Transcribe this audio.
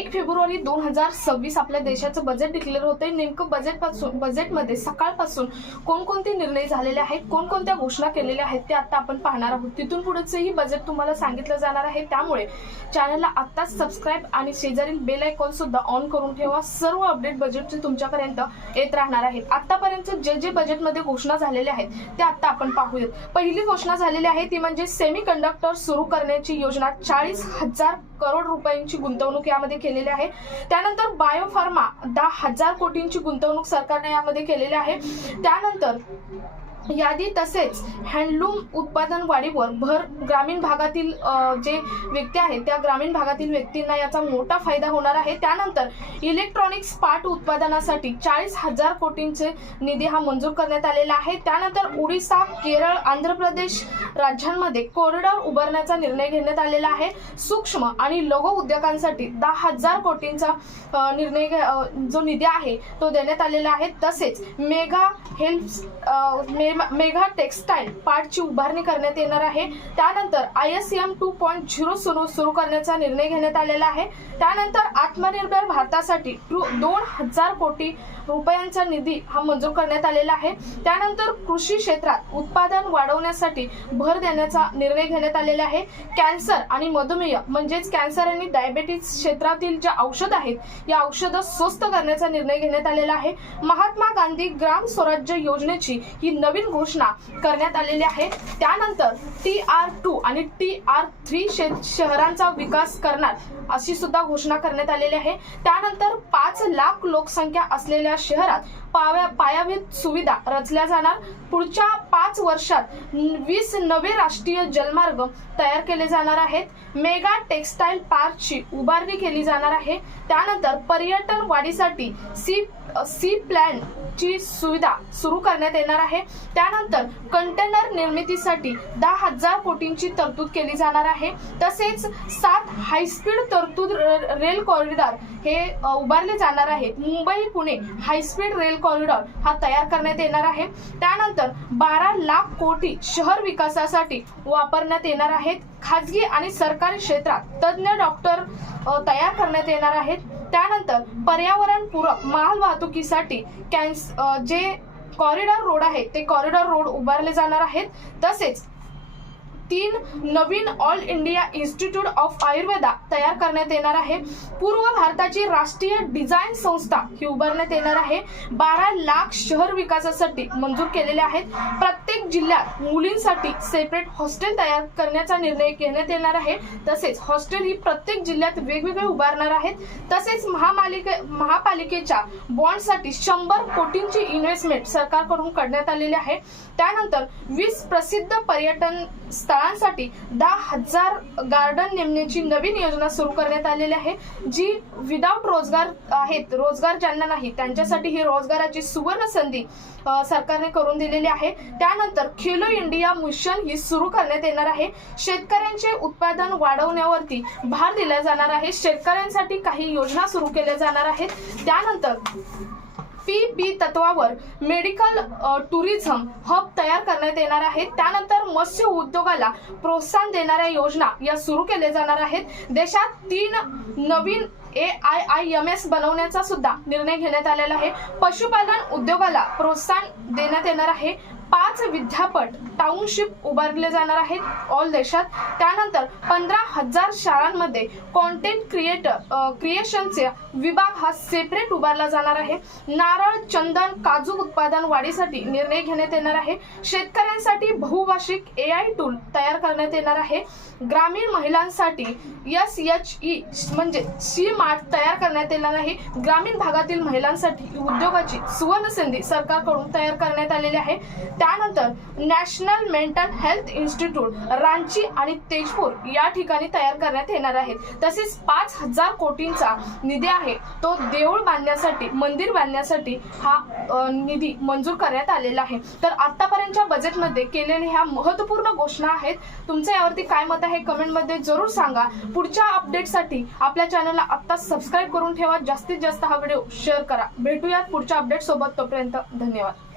1 February 2026 आपल्या देशाचं budget declare होते। नेमकं बजेटमध्ये सकाळपासून कोणकोणते निर्णय झालेले आहेत, कोणकोणत्या घोषणा केलेल्या आहेत ते आता आपण पाहणार आहोत। तिथून पुढचंही बजेट तुम्हाला सांगितलं जाणार आहे, त्यामुळे चॅनलला आत्ताच सबस्क्राइब आणि शेजारील बेल आयकॉन सुद्धा ऑन करून ठेवा। सर्व अपडेट बजेटचे तुमच्यापर्यंत येत राहणार आहेत। आतापर्यंत जे बजेटमध्ये घोषणा झालेल्या आहेत ते आता आपण पाहूयात। पहिली घोषणा झालेली आहे ती म्हणजे सेमीकंडक्टर सुरू करण्याची योजना, 40,000 करोड रुपयांची गुंतवणूक यामध्ये केलेली आहे। त्यानंतर बायोफार्मा 10,000 कोटींची गुंतवणूक सरकारने यामध्ये केलेली आहे। त्यानंतर यादी तसेच हँडलूम उत्पादन वाढीवर भर, ग्रामीण भागातील जे व्यक्ती आहेत त्या ग्रामीण भागातील व्यक्तींना याचा मोठा फायदा होणार आहे। त्यानंतर इलेक्ट्रॉनिक्स पार्ट उत्पादनासाठी 40,000 कोटींचे निधी हा मंजूर करण्यात आलेला आहे। त्यानंतर ओडिशा, केरळ, आंध्र प्रदेश राज्यांमध्ये कॉरिडॉर उभारण्याचा निर्णय घेण्यात आलेला आहे। सूक्ष्म आणि लघु उद्योगांसाठी 10,000 कोटींचा जो निधी आहे तो देण्यात आलेला आहे। तसेच मेगा टेक्सटाईल पार्कची उभारणी करण्यात येणार आहे। त्यानंतर ISM 2.0 सुरू करण्याचा निर्णय घेण्यात आलेला आहे। त्यानंतर आत्मनिर्भर भारतासाठी 2,000 कोटी रुपयांचा निधी हा मंजूर करण्यात आलेला आहे। त्यानंतर कृषी क्षेत्रात उत्पादन वाढवण्यासाठी भर देण्याचा निर्णय घेण्यात आलेला आहे। कॅन्सर आणि मधुमेह म्हणजेच कॅन्सर आणि डायबिटीज क्षेत्रातील जे औषध आहेत या औषधं स्वस्त करण्याचा निर्णय घेण्यात आलेला आहे। महात्मा गांधी ग्राम स्वराज्य योजनेची ही नवीन घोषणा करण्यात आलेली आहे। त्यानंतर TR2 आणि TR3 शहरांचा विकास करणार अशी सुद्धा घोषणा करण्यात आलेली आहे। त्यानंतर 5 लाख लोकसंख्या असलेल्या शहरात पायाभूत सुविधा रचल्या जाणार। पुढच्या 5 वर्षात 20 नवे राष्ट्रीय जलमार्ग तयार केले जाणार आहेत। मेगा टेक्सटाईल पार्कची उभारणी केली जाणार आहे। त्यानंतर पर्यटन वाढीसाठी सी प्लॅन ची सुविधा सुरू करण्यात येणार आहे। त्यानंतर कंटेनर निर्मितीसाठी 10,000 कोटींची तरतूद केली जाणार आहे। तसेच 7 हायस्पीड तरतूद रेल कॉरिडॉर हे उभारले जाणार आहेत। Mumbai Pune high speed rail corridor हा तयार करण्यात येणार आहे। त्यानंतर 12 लाख कोटी शहर विकासासाठी वापरण्यात येणार आहेत। खाजगी आणि सरकारी क्षेत्रात तज्ञ डॉक्टर तयार करण्यात येणार आहेत। त्यानंतर पर्यावरणपूरक माल वाहतुकीसाठी जे कॉरिडॉर रोड आहेत ते कॉरिडॉर रोड उभारले जाणार आहेत। तसेच 3 नवीन all India institute of Ayurveda तयार करण्यात येणार आहे। पूर्व भारताची राष्ट्रीय डिझाईन संस्था ही उभारण्यात येणार आहे। 12 लाख शहर विकासासाठी मंजूर केलेले आहेत। प्रत्येक जिल्ह्यात मुलींसाठी सेपरेट हॉस्टेल तयार करण्याचा निर्णय घेण्यात येणार आहे। तसेच हॉस्टेल ही प्रत्येक जिल्ह्यात वेगवेगळे उभारणार आहेत। तसेच महापालिकेच्या बॉन्डसाठी 100 कोटींची इन्व्हेस्टमेंट सरकारकडून करण्यात आलेली आहे। त्यानंतर 20 प्रसिद्ध पर्यटन स्थळांसाठी 10,000 गार्डन नेमण्याची नवीन योजना सुरू करण्यात आलेली आहे, जी विदाउट रोजगार आहेत, रोजगार ज्यांना नाही त्यांच्यासाठी ही रोजगाराची सुवर्ण संधी सरकारने करून दिलेली आहे। त्यानंतर खेलो इंडिया मिशन ही सुरू करण्यात येणार आहे। शेतकऱ्यांचे उत्पादन वाढवण्यावरती भर दिला जाणार आहे। शेतकऱ्यांसाठी काही योजना सुरू केल्या जाणार आहेत। त्यानंतर PPP तत्वावर मेडिकल टुरिझम हब तयार करण्यात येणार आहे। त्यानंतर मत्स्य उद्योगाला प्रोत्साहन देणाऱ्या योजना या सुरू केल्या जाणार आहेत। देशात 3 नवीन AIIMS बनवण्याचा सुद्धा निर्णय घेण्यात आलेला आहे। पशुपालन उद्योगाला प्रोत्साहन देण्यात येणार आहे। 5 विद्यापीठ टाउनशिप उभारले जाणार आहेत ऑल देशात। त्यानंतर 15,000 शाळांमध्ये कॉन्टेंट क्रिएशनचे विभाग हा सेपरेट उभारला जाणार आहे। नारळ, चंदन, काजू उत्पादन वाढीसाठी निर्णय घेण्यात येणार आहे। शेतकऱ्यांसाठी बहुभाषिक AI टूल तयार करण्यात येणार आहे। ग्रामीण महिलांसाठी SHE म्हणजे C-मार्ट तयार करण्यात येणार आहे। ग्रामीण भागातील महिलांसाठी उद्योगाची सुवर्ण संधी सरकारकडून तयार करण्यात आलेली आहे। त्यानंतर national mental health institute Ranchi आणि तेजपूर या ठिकाणी तयार करण्यात येणार आहेत। तसेच 5,000 कोटींचा निधी आहे तो देऊळ बांधण्यासाठी, मंदिर बांधण्यासाठी हा निधी मंजूर करण्यात आलेला आहे। तर आतापर्यंतच्या बजेटमध्ये केलेल्या ह्या महत्त्वपूर्ण घोषणा आहेत। तुमचं यावरती काय मत आहे कमेंटमध्ये जरूर सांगा। पुढच्या अपडेटसाठी आपल्या चॅनलला आत्ताच सबस्क्राइब करून ठेवा। जास्तीत जास्त हा व्हिडिओ शेअर करा। भेटूयात पुढच्या अपडेट सोबत, तोपर्यंत धन्यवाद।